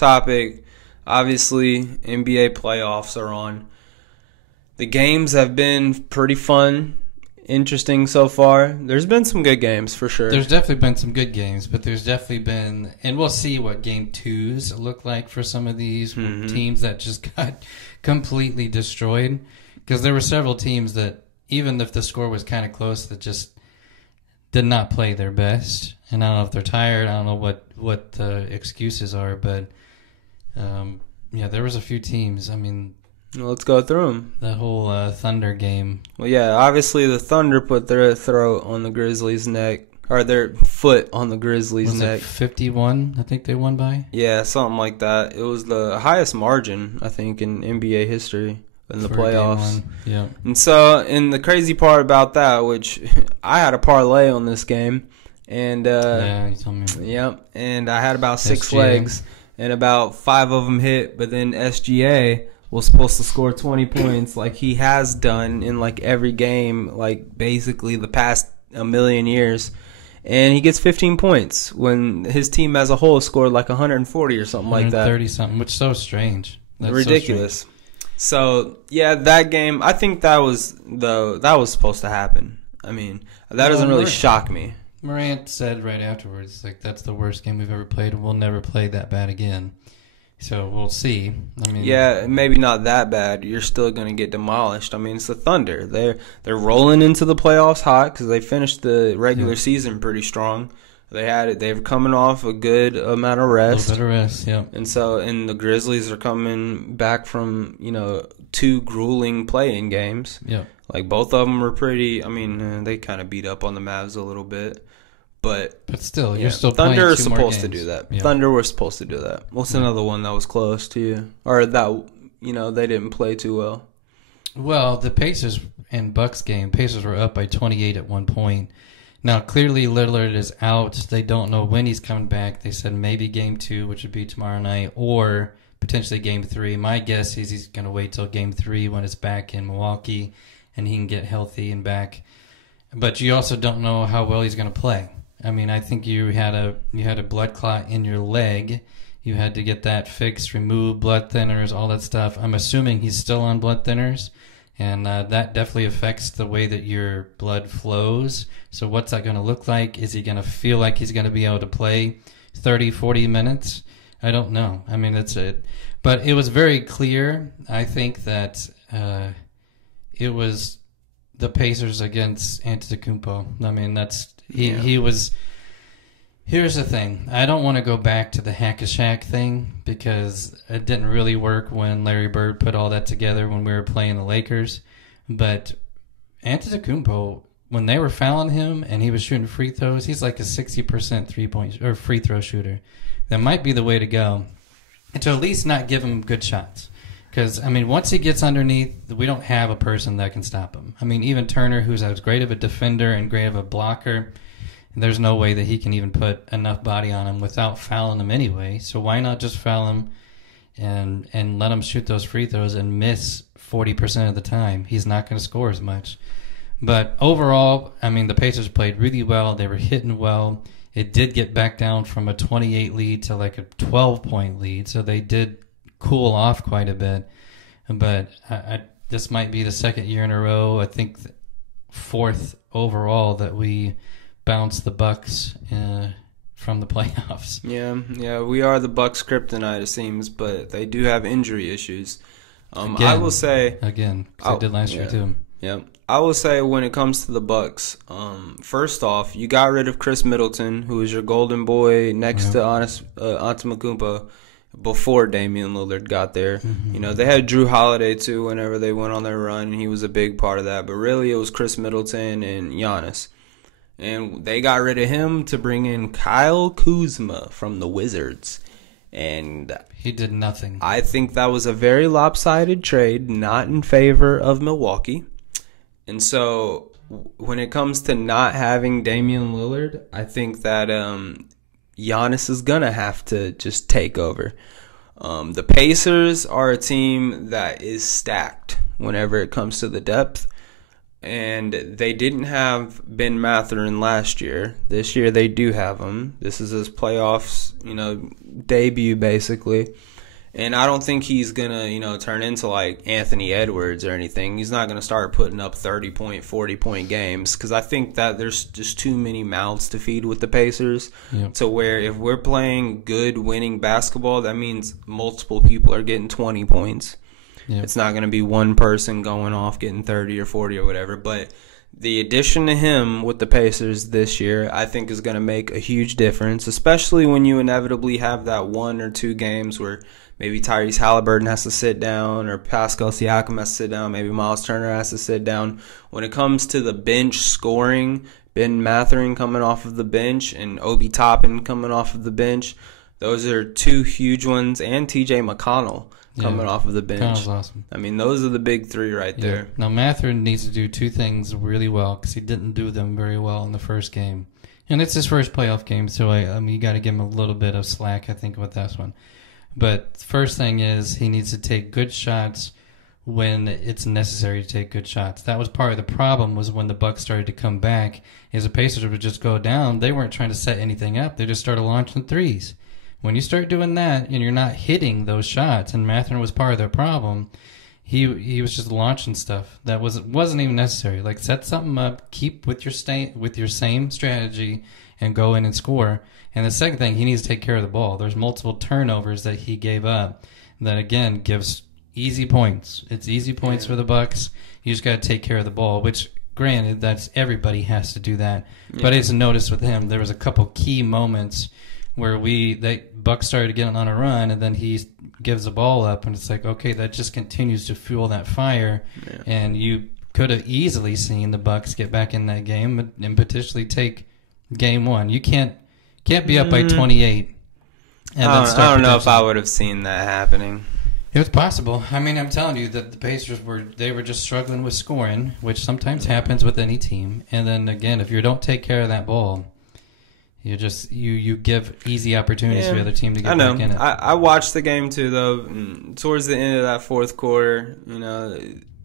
topic. Obviously, NBA playoffs are on. The games have been pretty fun, interesting so far. There's been some good games for sure. There's definitely been some good games, but there's definitely been, and we'll see what game twos look like for some of these teams that just got completely destroyed. Because there were several teams that, even if the score was kind of close, that just did not play their best. And I don't know if they're tired. I don't know what the excuses are, but yeah, there was a few teams. I mean, well, let's go through them. The whole Thunder game. Well, yeah, obviously the Thunder put their throat on the Grizzlies' neck, or their foot on the Grizzlies' neck. Was it 51, I think they won by? Yeah, something like that. It was the highest margin, I think, in NBA history in the playoffs. Yeah. And so, and the crazy part about that, which I had a parlay on this game, and yeah, you told me. Yep, and I had about 6 SGA. legs, and about 5 of them hit, but then SGA was supposed to score 20 points like he has done in like every game, like basically the past a million years. And he gets 15 points when his team as a whole scored like 140 or something like that. 130 something, which is so strange. That's ridiculous. So yeah, that game, I think that was supposed to happen. I mean, that doesn't really shock me. Morant said right afterwards, like, that's the worst game we've ever played, and we'll never play that bad again. So we'll see. I mean, yeah, maybe not that bad. You're still going to get demolished. I mean, it's the Thunder. They're rolling into the playoffs hot because they finished the regular season pretty strong. They're coming off a good amount of rest. A little bit of rest, yeah. And the Grizzlies are coming back from 2 grueling play-in games. Yeah. Like both of them were pretty. I mean, they kind of beat up on the Mavs a little bit. But still, you're still Thunder playing is supposed to do that. Yeah. Thunder were supposed to do that. What's another one that was close to you? Or that, they didn't play too well? Well, the Pacers and Bucks game, Pacers were up by 28 at one point. Now, clearly Lillard is out. They don't know when he's coming back. They said maybe game 2, which would be tomorrow night, or potentially game 3. My guess is he's going to wait till game 3 when it's back in Milwaukee and he can get healthy and back. But you also don't know how well he's going to play. I mean, I think you had a blood clot in your leg. You had to get that fixed, removed, blood thinners, all that stuff. I'm assuming he's still on blood thinners, and that definitely affects the way that your blood flows. So what's that going to look like? Is he going to feel like he's going to be able to play 30, 40 minutes? I don't know. I mean, that's it. But it was very clear, I think, that it was the Pacers against Antetokounmpo. I mean, he was. Here's the thing. I don't want to go back to the hack-a-shack thing because it didn't really work when Larry Bird put all that together when we were playing the Lakers. But Antetokounmpo, when they were fouling him and he was shooting free throws, he's like a 60% three-point or free throw shooter. That might be the way to go, and to at least not give him good shots. Because, I mean, once he gets underneath, we don't have a person that can stop him. I mean, even Turner, who's as great of a defender and great of a blocker, there's no way that he can even put enough body on him without fouling him anyway. So why not just foul him and let him shoot those free throws and miss 40% of the time? He's not going to score as much. But overall, I mean, the Pacers played really well. They were hitting well. It did get back down from a 28 lead to like a 12-point lead. So they did cool off quite a bit. But this might be the second year in a row, I think 4th overall, that we bounce the Bucks from the playoffs. Yeah, we are the Bucks kryptonite, it seems, but they do have injury issues. Again, I will say again, 'cause they did last year too. Yeah, I will say when it comes to the Bucks, first off, you got rid of Chris Middleton, who was your golden boy next to Antetokounmpo before Damian Lillard got there. Mm-hmm. They had Drew Holiday too whenever they went on their run, and he was a big part of that. But really, it was Chris Middleton and Giannis. And they got rid of him to bring in Kyle Kuzma from the Wizards. And he did nothing. I think that was a very lopsided trade, not in favor of Milwaukee. And so when it comes to not having Damian Lillard, I think that Giannis is going to have to just take over. The Pacers are a team that is stacked whenever it comes to the depth. and they didn't have Ben Mathurin last year. This year they do have him. This is his playoffs, debut basically. And I don't think he's going to, turn into like Anthony Edwards or anything. He's not going to start putting up 30-point, 40-point games because I think that there's just too many mouths to feed with the Pacers to where if we're playing good winning basketball, that means multiple people are getting 20 points. Yep. It's not going to be one person going off getting 30 or 40 or whatever. But the addition to him with the Pacers this year, I think, is going to make a huge difference, especially when you inevitably have that 1 or 2 games where maybe Tyrese Halliburton has to sit down or Pascal Siakam has to sit down. Maybe Miles Turner has to sit down. When it comes to the bench scoring, Ben Mathurin coming off of the bench and Obi Toppin coming off of the bench, those are 2 huge ones. And TJ McConnell coming off of the bench. McConnell's awesome. I mean, those are the big 3 right there. Now, Mathurin needs to do 2 things really well because he didn't do them very well in the first game. And it's his first playoff game, so I mean, you got to give him a little bit of slack, I think, with this one. But the first thing is he needs to take good shots when it's necessary to take good shots. That was part of the problem was when the Bucks started to come back, is the Pacers would just go down. They weren't trying to set anything up. They just started launching threes. When you start doing that and you're not hitting those shots, and Mathurin was part of their problem, he was just launching stuff that wasn't even necessary. Like set something up, keep with your same strategy, and go in and score. And the second thing, he needs to take care of the ball. There's multiple turnovers that he gave up that, again, gives easy points. It's easy points for the Bucks. You just got to take care of the ball, which, granted, everybody has to do that. Yeah. But I just noticed with him, there was a couple key moments where Bucks started getting on a run, and then he gives the ball up, and it's like, okay, that just continues to fuel that fire. Yeah. And you could have easily seen the Bucks get back in that game and potentially take game 1. You can't be up by 28. I don't know if I would have seen that happening. It was possible. I mean, I'm telling you that the Pacers were just struggling with scoring, which sometimes happens with any team. And then again, if you don't take care of that ball, you give easy opportunities for the other team to get back in it. I watched the game too, though. Towards the end of that fourth quarter,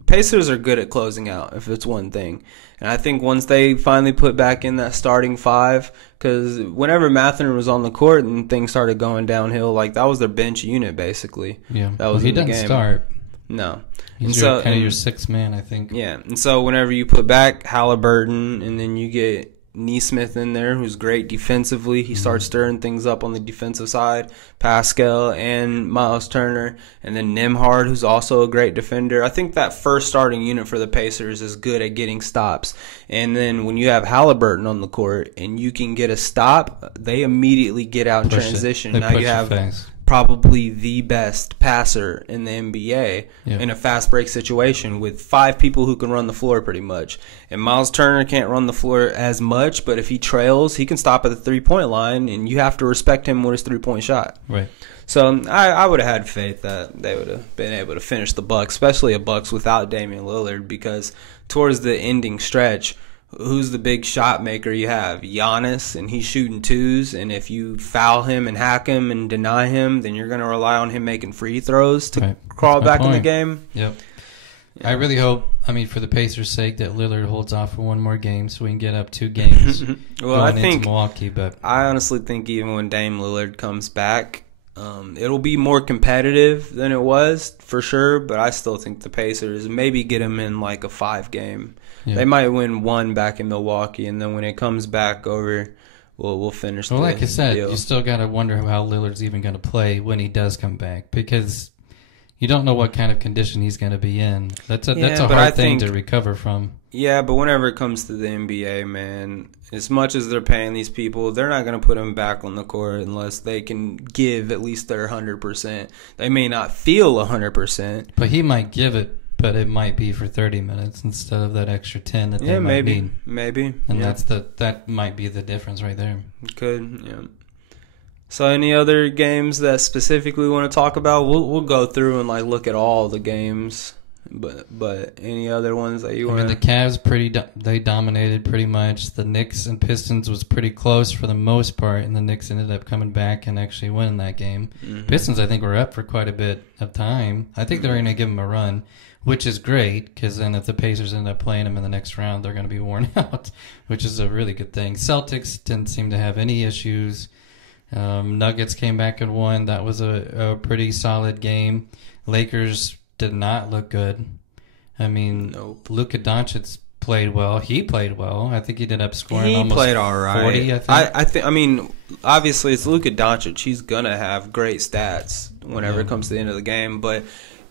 Pacers are good at closing out, if it's one thing. And I think once they finally put back in that starting 5, because whenever Mathurin was on the court and things started going downhill, like that was their bench unit, basically. Yeah, that was he didn't start. No. He's your 6th man, I think. Yeah, and so whenever you put back Halliburton and then you get Nesmith in there, who's great defensively. He starts stirring things up on the defensive side. Pascal and Miles Turner. And then Nembhard, who's also a great defender. I think that first starting unit for the Pacers is good at getting stops. And then when you have Halliburton on the court and you can get a stop, they immediately get out in transition. Now you have probably the best passer in the NBA in a fast break situation with 5 people who can run the floor pretty much. And Miles Turner can't run the floor as much, but if he trails, he can stop at the 3-point line, and you have to respect him with his 3-point shot. Right. So I would have had faith that they would have been able to finish the Bucks, especially a Bucks without Damian Lillard, because towards the ending stretch, who's the big shot maker you have? Giannis, and he's shooting 2s, and if you foul him and hack him and deny him, then you're going to rely on him making free throws to crawl back in the game. Yep. Yeah. I really hope, for the Pacers' sake, that Lillard holds off for one more game so we can get up 2 games well, I think into Milwaukee. But I honestly think even when Dame Lillard comes back, it'll be more competitive than it was, for sure, but I still think the Pacers maybe get him in like a 5-game. Yeah. They might win 1 back in Milwaukee, and then when it comes back over, we'll finish. Well, like I said, you still got to wonder how Lillard's even going to play when he does come back, because you don't know what kind of condition he's going to be in. That's a hard thing to recover from. Yeah, but whenever it comes to the NBA, man, as much as they're paying these people, they're not going to put him back on the court unless they can give at least their 100%. They may not feel 100%. But he might give it. But it might be for 30 minutes instead of that extra 10 that they might need. Maybe. And that might be the difference right there. Could, yeah. So any other games that specifically we want to talk about? We'll go through and look at all the games. But any other ones that you want? The Cavs they dominated pretty much. The Knicks and Pistons was pretty close for the most part, and the Knicks ended up coming back and actually winning that game. Mm-hmm. Pistons, I think, were up for quite a bit of time. I think they're going to give them a run. which is great because then if the Pacers end up playing them in the next round, they're going to be worn out, which is a really good thing. Celtics didn't seem to have any issues. Nuggets came back and won. That was a pretty solid game. Lakers did not look good. I mean, Nope. Luka Doncic played well. He played well. I think he ended up scoring He almost played all right. 40, I think. I mean, obviously it's Luka Doncic. He's gonna have great stats whenever it Yeah. comes to the end of the game. But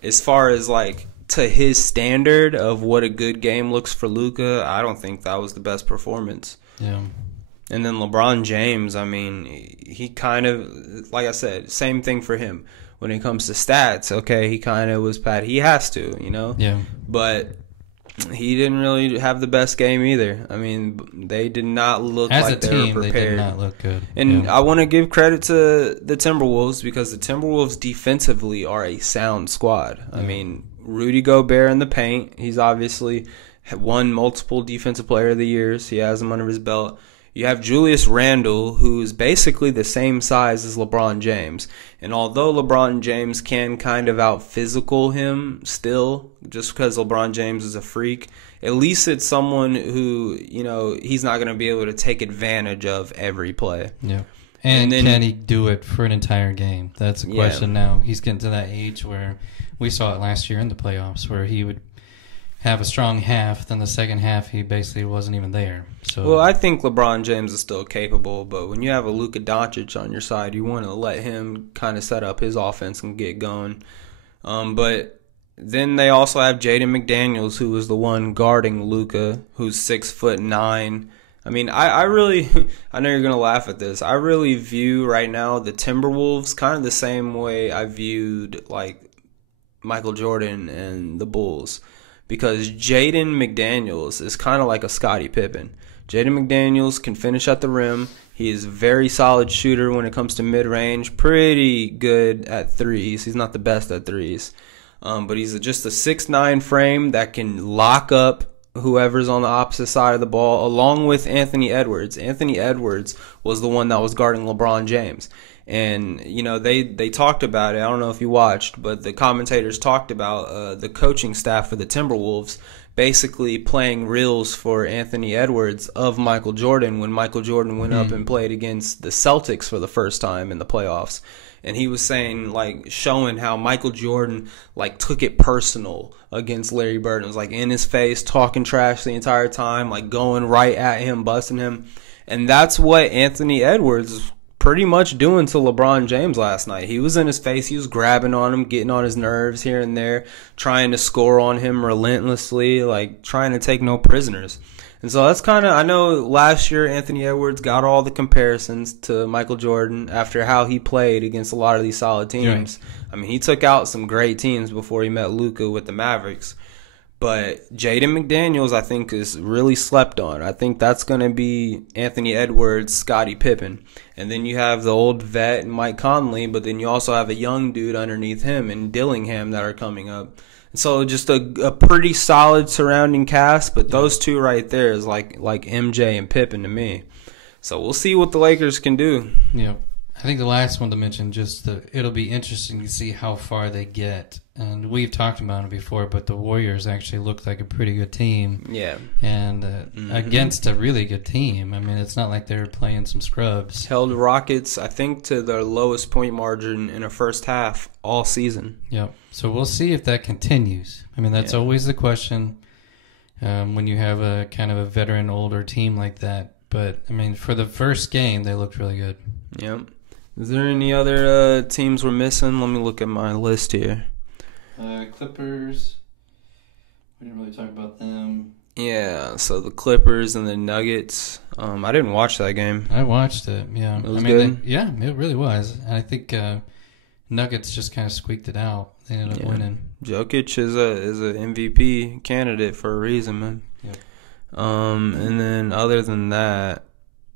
as far as like to his standard of what a good game looks for Luka, I don't think that was the best performance. Yeah. And then LeBron James, I mean, he kind of, like I said, same thing for him. When it comes to stats, okay, he kind of was bad. He has to, you know? Yeah. But he didn't really have the best game either. I mean, they did not look As like a they team, were they prepared. did not look good. And Yeah. I want to give credit to the Timberwolves because the Timberwolves defensively are a sound squad. I mean, Rudy Gobert in the paint. He's obviously won multiple Defensive Player of the Years. He has them under his belt. You have Julius Randle, who is basically the same size as LeBron James. And although LeBron James can kind of out-physical him still, just because LeBron James is a freak, at least it's someone who, you know, he's not going to be able to take advantage of every play. Yeah. And then- can he do it for an entire game? That's the question now. He's getting to that age where we saw it last year in the playoffs where he would have a strong half, then the second half he basically wasn't even there. So Well, I think LeBron James is still capable, but when you have a Luka Doncic on your side, you want to let him kind of set up his offense and get going. But then they also have Jaden McDaniels, who was the one guarding Luka, who's 6'9". I mean, I really, I know you're going to laugh at this. I really view right now the Timberwolves kind of the same way I viewed like Michael Jordan and the Bulls. Because Jaden McDaniels is kind of like a Scottie Pippen. Jaden McDaniels can finish at the rim. He is a very solid shooter when it comes to mid-range. Pretty good at threes. He's not the best at threes. But he's just a 6'9" frame that can lock up whoever's on the opposite side of the ball, along with Anthony Edwards. Anthony Edwards was the one that was guarding LeBron James. And, you know, they talked about it. I don't know if you watched, but the commentators talked about the coaching staff for the Timberwolves basically playing reels for Anthony Edwards of Michael Jordan when Michael Jordan went up and played against the Celtics for the first time in the playoffs. And he was saying, like, showing how Michael Jordan, like, took it personal against Larry Bird. It was, like, in his face, talking trash the entire time, like, going right at him, busting him. And that's what Anthony Edwards pretty much doing to LeBron James last night. He was in his face. He was grabbing on him, getting on his nerves here and there, trying to score on him relentlessly, like trying to take no prisoners. And so that's kind of, I know last year Anthony Edwards got all the comparisons to Michael Jordan after how he played against a lot of these solid teams. Right. I mean, he took out some great teams before he met Luka with the Mavericks. But Jaden McDaniels, I think, is really slept on. I think that's going to be Anthony Edwards, Scottie Pippen. And then you have the old vet, Mike Conley, but then you also have a young dude underneath him in Dillingham that are coming up. And so just a pretty solid surrounding cast, but those two right there is like MJ and Pippen to me. So we'll see what the Lakers can do. Yeah. I think the last one to mention, it'll be interesting to see how far they get. And we've talked about it before, but the Warriors actually looked like a pretty good team. Yeah. And against a really good team. I mean, it's not like they were playing some scrubs. Held Rockets, I think, to their lowest point margin in a first half all season. Yep. So we'll see if that continues. I mean, that's always the question when you have a kind of a veteran, older team like that. But, I mean, for the first game, they looked really good. Yep. Is there any other teams we're missing? Let me look at my list here. Clippers. We didn't really talk about them. Yeah, so the Clippers and the Nuggets. I didn't watch that game. I watched it, yeah. It was good? It really was. I think Nuggets just kind of squeaked it out. They ended up winning. Jokic is a MVP candidate for a reason, man. Yep. And then other than that,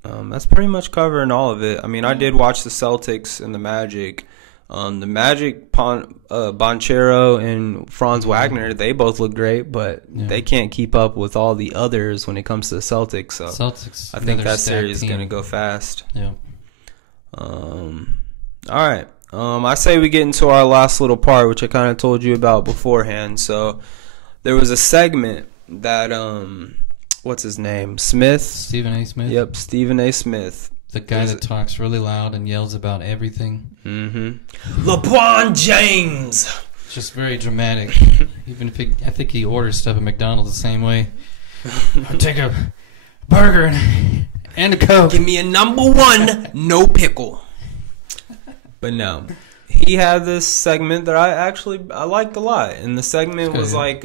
that's pretty much covering all of it. I mean, I did watch the Celtics and the Magic. The Magic, Banchero and Franz Wagner, they both look great, but they can't keep up with all the others when it comes to the Celtics. So Celtics, I think that series is going to go fast. Yeah. All right. I say we get into our last little part, which I kind of told you about beforehand. So there was a segment that what's his name? Smith. Stephen A. Smith. Yep, Stephen A. Smith. The guy that talks really loud and yells about everything. Mm-hmm. LeBron James. Just very dramatic. Even if I think he orders stuff at McDonald's the same way. I'll take a burger and a Coke. Give me a number 1, no pickle. But no, he had this segment that I liked a lot, and the segment was like,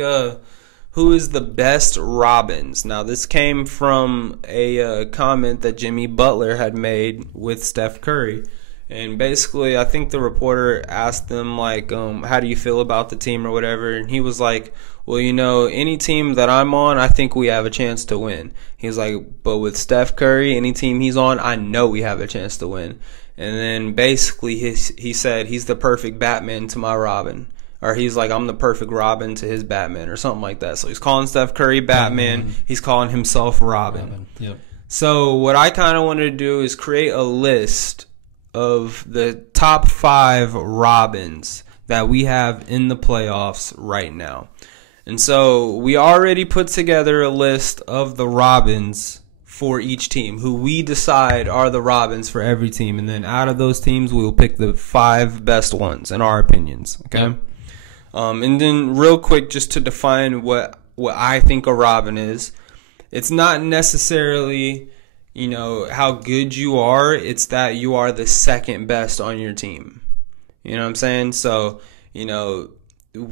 who is the best Robins? Now, this came from a comment that Jimmy Butler had made with Steph Curry. And basically, I think the reporter asked them, like, how do you feel about the team or whatever? And he was like, well, you know, any team that I'm on, I think we have a chance to win. He's like, but with Steph Curry, any team he's on, I know we have a chance to win. And then basically he said he's the perfect Batman to my Robin. Or he's like, I'm the perfect Robin to his Batman or something like that. So he's calling Steph Curry Batman. He's calling himself Robin. Yep. So what I kind of wanted to do is create a list of the top 5 Robins that we have in the playoffs right now. And so we already put together a list of the Robins for each team, who we decide are the Robins for every team. And then out of those teams, we will pick the 5 best ones in our opinions. Okay? Yep. And then real quick, just to define what I think a Robin is, it's not necessarily, you know, how good you are. It's that you are the second best on your team. You know what I'm saying? So, you know,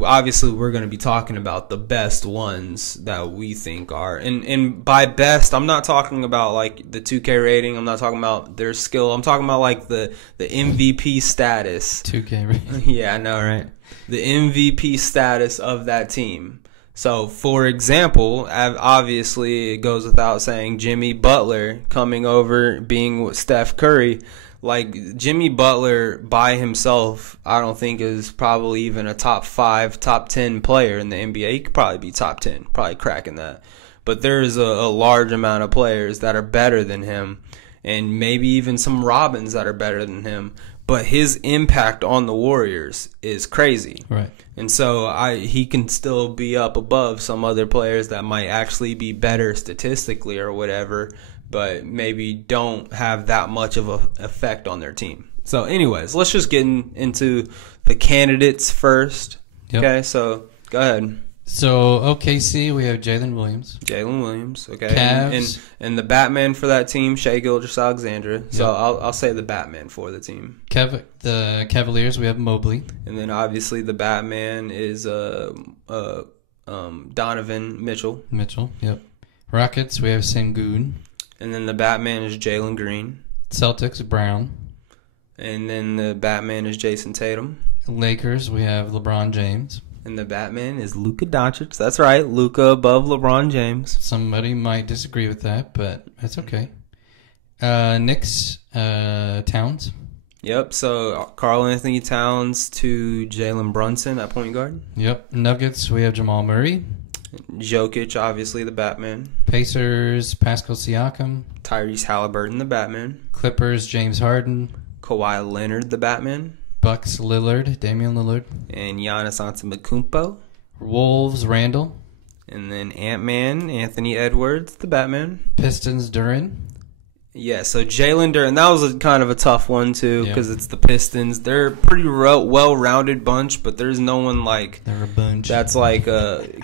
obviously we're going to be talking about the best ones that we think are. And by best, I'm not talking about like the 2K rating. I'm not talking about their skill. I'm talking about like the MVP status. 2K rating. Yeah, I know, right? The MVP status of that team. So, for example, obviously it goes without saying, Jimmy Butler coming over, being with Steph Curry. Like, Jimmy Butler by himself, I don't think is probably even a top 5, top 10 player in the NBA. He could probably be top 10, probably cracking that. But there's a large amount of players that are better than him, and maybe even some Robins that are better than him. But his impact on the Warriors is crazy. Right. And so he can still be up above some other players that might actually be better statistically or whatever, but maybe don't have that much of an effect on their team. So anyways, let's just get into the candidates first. Yep. Okay, so go ahead. So, OKC, we have Jalen Williams. Jalen Williams, okay. Cavs. And the Batman for that team, Shai Gilgeous-Alexander. So yep. I'll say the Batman for the team. The Cavaliers, we have Mobley. And then obviously the Batman is Donovan Mitchell. Mitchell, yep. Rockets, we have Sengun. And then the Batman is Jalen Green. Celtics, Brown. And then the Batman is Jason Tatum. Lakers, we have LeBron James. And the Batman is Luka Doncic. That's right, Luka above LeBron James. Somebody might disagree with that, but that's okay. Knicks, Towns. Yep, so Karl Anthony Towns to Jalen Brunson at point guard. Yep, Nuggets, we have Jamal Murray. Jokic, obviously the Batman. Pacers, Pascal Siakam. Tyrese Halliburton, the Batman. Clippers, James Harden. Kawhi Leonard, the Batman. Bucks, Lillard, Damian Lillard. And Giannis Antetokounmpo. Wolves, Randall. And then Ant-Man, Anthony Edwards, the Batman. Pistons, Duren. Yeah, so Jalen Duren, that was kind of a tough one, too, because it's the Pistons. They're a pretty well-rounded bunch, but there's no one like... They're a bunch. That's like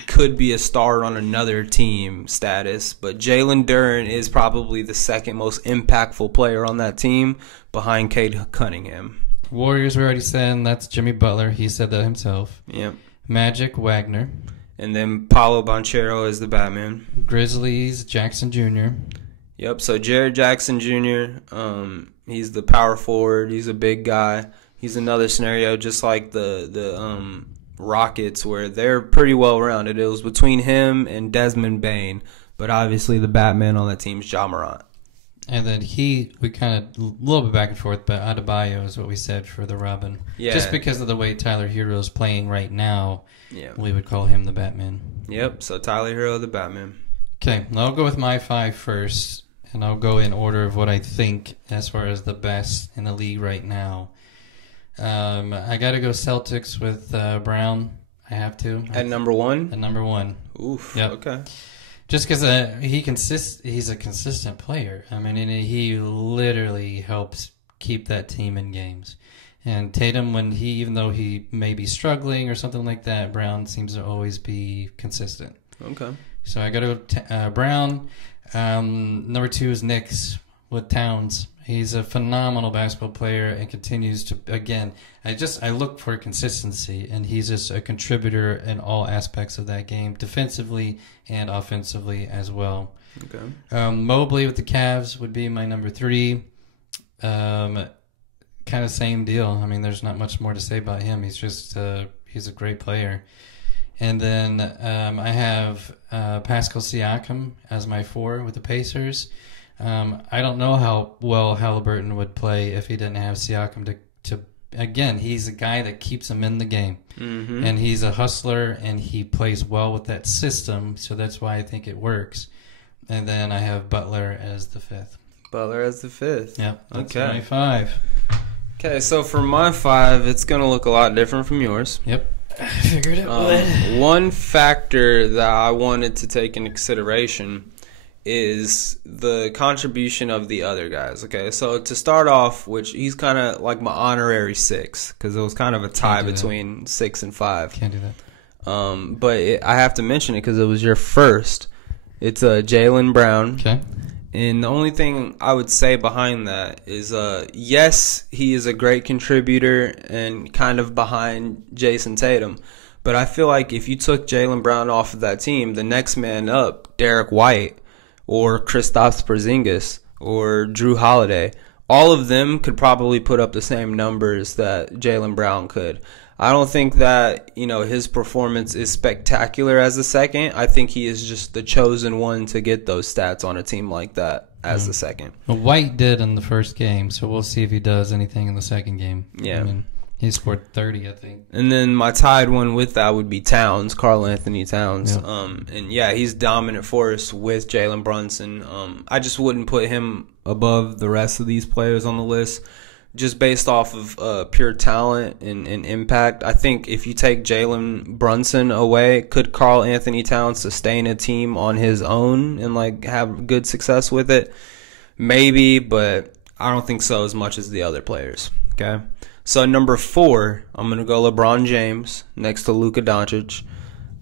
could be a star on another team status. But Jalen Duren is probably the second most impactful player on that team behind Cade Cunningham. Warriors, we already said, that's Jimmy Butler. He said that himself. Yep. Magic, Wagner. And then Paolo Banchero is the Batman. Grizzlies, Jackson Jr. Yep, so Jared Jackson Jr., he's the power forward. He's a big guy. He's another scenario just like the Rockets where they're pretty well-rounded. It was between him and Desmond Bane, but obviously the Batman on that team is Ja Morant. And then we kind of, a little bit back and forth, but Adebayo is what we said for the Robin. Yeah. Just because of the way Tyler Hero is playing right now, we would call him the Batman. Yep, so Tyler Hero, the Batman. Okay, I'll go with my 5 first, and I'll go in order of what I think as far as the best in the league right now. I got to go Celtics with Brown. I have to. At number one? At number one. Oof. Yep. Okay. Just because he's a consistent player. I mean, and he literally helps keep that team in games. And Tatum, even though he may be struggling or something like that, Brown seems to always be consistent. Okay. So I go to Brown. Number 2 is Knicks with Towns. He's a phenomenal basketball player and continues to, again, I look for consistency, and he's just a contributor in all aspects of that game, defensively and offensively as well. Okay. Mobley with the Cavs would be my number 3. Kind of same deal. I mean, there's not much more to say about him. He's just he's a great player. And then I have Pascal Siakam as my 4 with the Pacers. I don't know how well Halliburton would play if he didn't have Siakam to again, he's a guy that keeps him in the game. Mm-hmm. And he's a hustler, and he plays well with that system, so that's why I think it works. And then I have Butler as the 5th. Butler as the 5th. Yep. That's Okay. my 5. Okay, so for my 5, it's going to look a lot different from yours. Yep. I figured it would. One factor that I wanted to take into consideration is the contribution of the other guys. Okay, so to start off, which he's kind of like my honorary 6, because it was kind of a tie between 6 and 5. Can't do that. But I have to mention it because it was your first. It's Jaylen Brown. Okay. And the only thing I would say behind that is, yes, he is a great contributor and kind of behind Jason Tatum. But I feel like if you took Jaylen Brown off of that team, the next man up, Derek White or Kristaps Porzingis or Drew Holiday, all of them could probably put up the same numbers that Jaylen Brown could. I don't think that, his performance is spectacular as a second. I think he is just the chosen one to get those stats on a team like that as the second. Well, White did in the first game, so we'll see if he does anything in the second game. Yeah. I mean, he scored 30, I think. And then my tied one with that would be Towns, Karl Anthony Towns. Yeah. And yeah, he's dominant force with Jalen Brunson. I just wouldn't put him above the rest of these players on the list, just based off of pure talent and impact. I think if you take Jalen Brunson away, could Karl Anthony Towns sustain a team on his own and have good success with it? Maybe, but I don't think so as much as the other players. Okay, so number 4, I'm gonna go LeBron James next to Luka Doncic.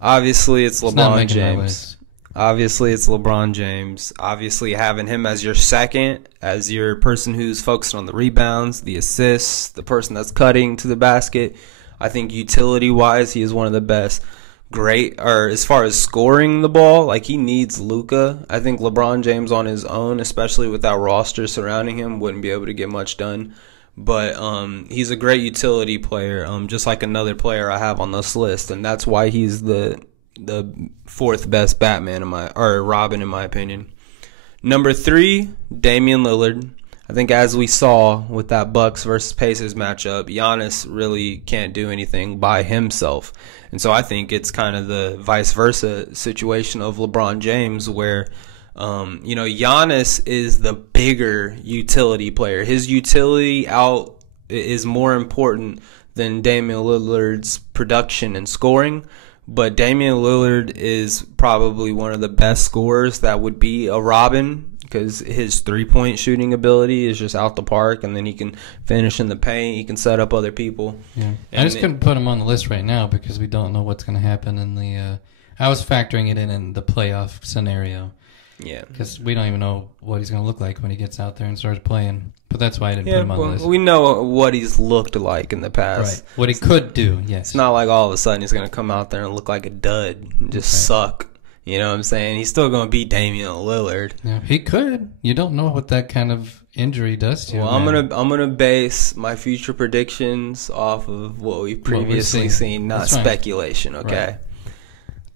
Obviously, it's LeBron James. Obviously, it's LeBron James. Obviously, having him as your second, as your person who's focused on the rebounds, the assists, the person that's cutting to the basket. I think utility-wise, he is one of the best. As far as scoring the ball, he needs Luka. I think LeBron James on his own, especially with that roster surrounding him, wouldn't be able to get much done. But he's a great utility player, just like another player I have on this list, and that's why he's the 4th best Robin in my opinion. Number 3, Damian Lillard. I think as we saw with that Bucks versus Pacers matchup, Giannis really can't do anything by himself. And so I think it's kind of the vice versa situation of LeBron James where Giannis is the bigger utility player. His utility out is more important than Damian Lillard's production and scoring. But Damian Lillard is probably one of the best scorers that would be a Robin because his 3-point shooting ability is just out the park, and then he can finish in the paint. He can set up other people. Yeah, I just couldn't put him on the list right now because we don't know what's going to happen in the. I was factoring it in the playoff scenario. Yeah, because we don't even know what he's going to look like when he gets out there and starts playing. But that's why I didn't put him on the list. We know what he's looked like in the past. Right. What he could do, yes. It's not like all of a sudden he's going to come out there and look like a dud and just suck. You know what I'm saying? He's still going to beat Damian Lillard. Yeah, he could. You don't know what that kind of injury does to you. Well, I'm gonna base my future predictions off of what we've previously seen, not speculation. Okay. Right.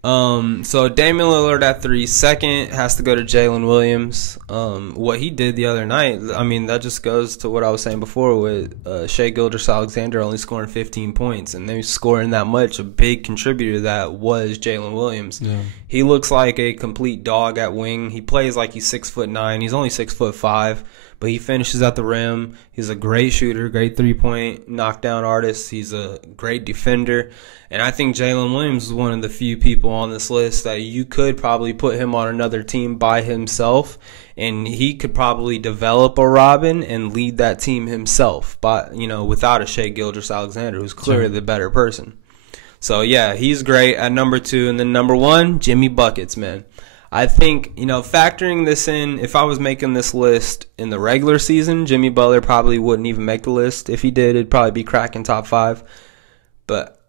So Damian Lillard at 3. Second has to go to Jalen Williams. What he did the other night, I mean, that just goes to what I was saying before with Shai Gilgeous-Alexander only scoring 15 points, and they scoring that much. A big contributor to that was Jalen Williams. Yeah. He looks like a complete dog at wing. He plays like he's 6'9". He's only 6'5", but he finishes at the rim. He's a great shooter, great 3-point knockdown artist. He's a great defender. And I think Jalen Williams is one of the few people on this list that you could probably put him on another team by himself, and he could probably develop a Robin and lead that team himself, but without a Shai Gilgeous-Alexander, who's clearly the better person. So, yeah, he's great at number 2. And then number 1, Jimmy Buckets, man. I think, factoring this in, if I was making this list in the regular season, Jimmy Butler probably wouldn't even make the list. If he did, it'd probably be cracking top 5. But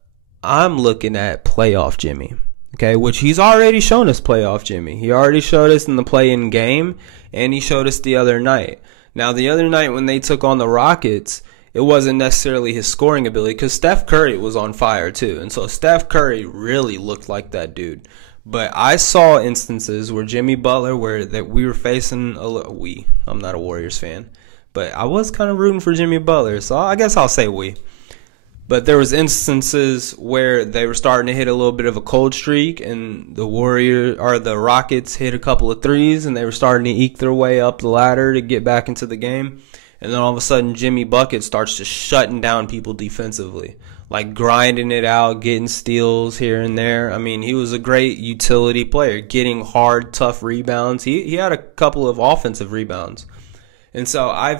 I'm looking at playoff Jimmy, okay, which he's already shown us playoff Jimmy. He already showed us in the play-in game, and he showed us the other night. Now, the other night when they took on the Rockets, it wasn't necessarily his scoring ability because Steph Curry was on fire too. And so Steph Curry really looked like that dude. But I saw instances where Jimmy Butler, that we were facing I'm not a Warriors fan, but I was kind of rooting for Jimmy Butler. So I guess I'll say we. But there was instances where they were starting to hit a little bit of a cold streak, and the Rockets hit a couple of threes, and they were starting to eke their way up the ladder to get back into the game. And then all of a sudden, Jimmy Bucket starts just shutting down people defensively, like grinding it out, getting steals here and there. I mean, he was a great utility player, getting hard, tough rebounds. He had a couple of offensive rebounds. And so I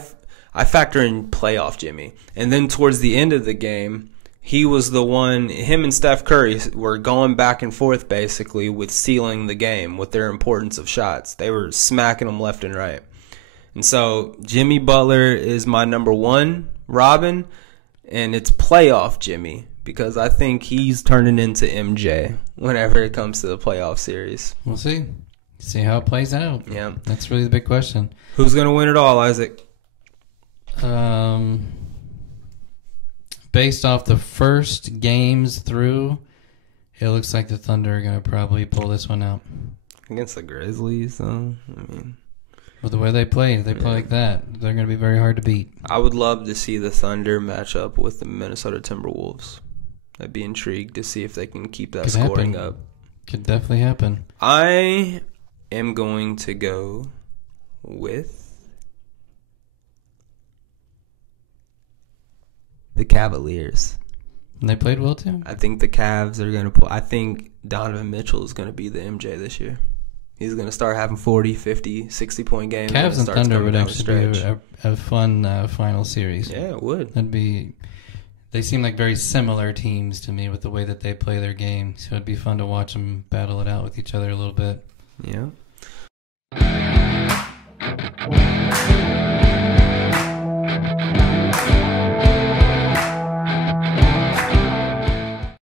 factor in playoff Jimmy. And then towards the end of the game, he was the one, him and Steph Curry were going back and forth basically with sealing the game with their importance of shots. They were smacking them left and right. And so Jimmy Butler is my number 1 Robin, and it's playoff Jimmy because I think he's turning into MJ whenever it comes to the playoff series. We'll see. See how it plays out. Yeah. That's really the big question. Who's going to win it all, Isaac? Based off the first games through, it looks like the Thunder are going to probably pull this one out. Against the Grizzlies, though? With the way they play like that, they're going to be very hard to beat. I would love to see the Thunder match up with the Minnesota Timberwolves. I'd be intrigued to see if they can keep that scoring up. Could definitely happen. I am going to go with the Cavaliers. And they played well, too? I think the Cavs are going to I think Donovan Mitchell is going to be the MJ this year. He's going to start having 40, 50, 60-point games. Cavs and Thunder would actually be a fun final series. Yeah, it would. They seem like very similar teams to me with the way that they play their game. So it'd be fun to watch them battle it out with each other a little bit. Yeah.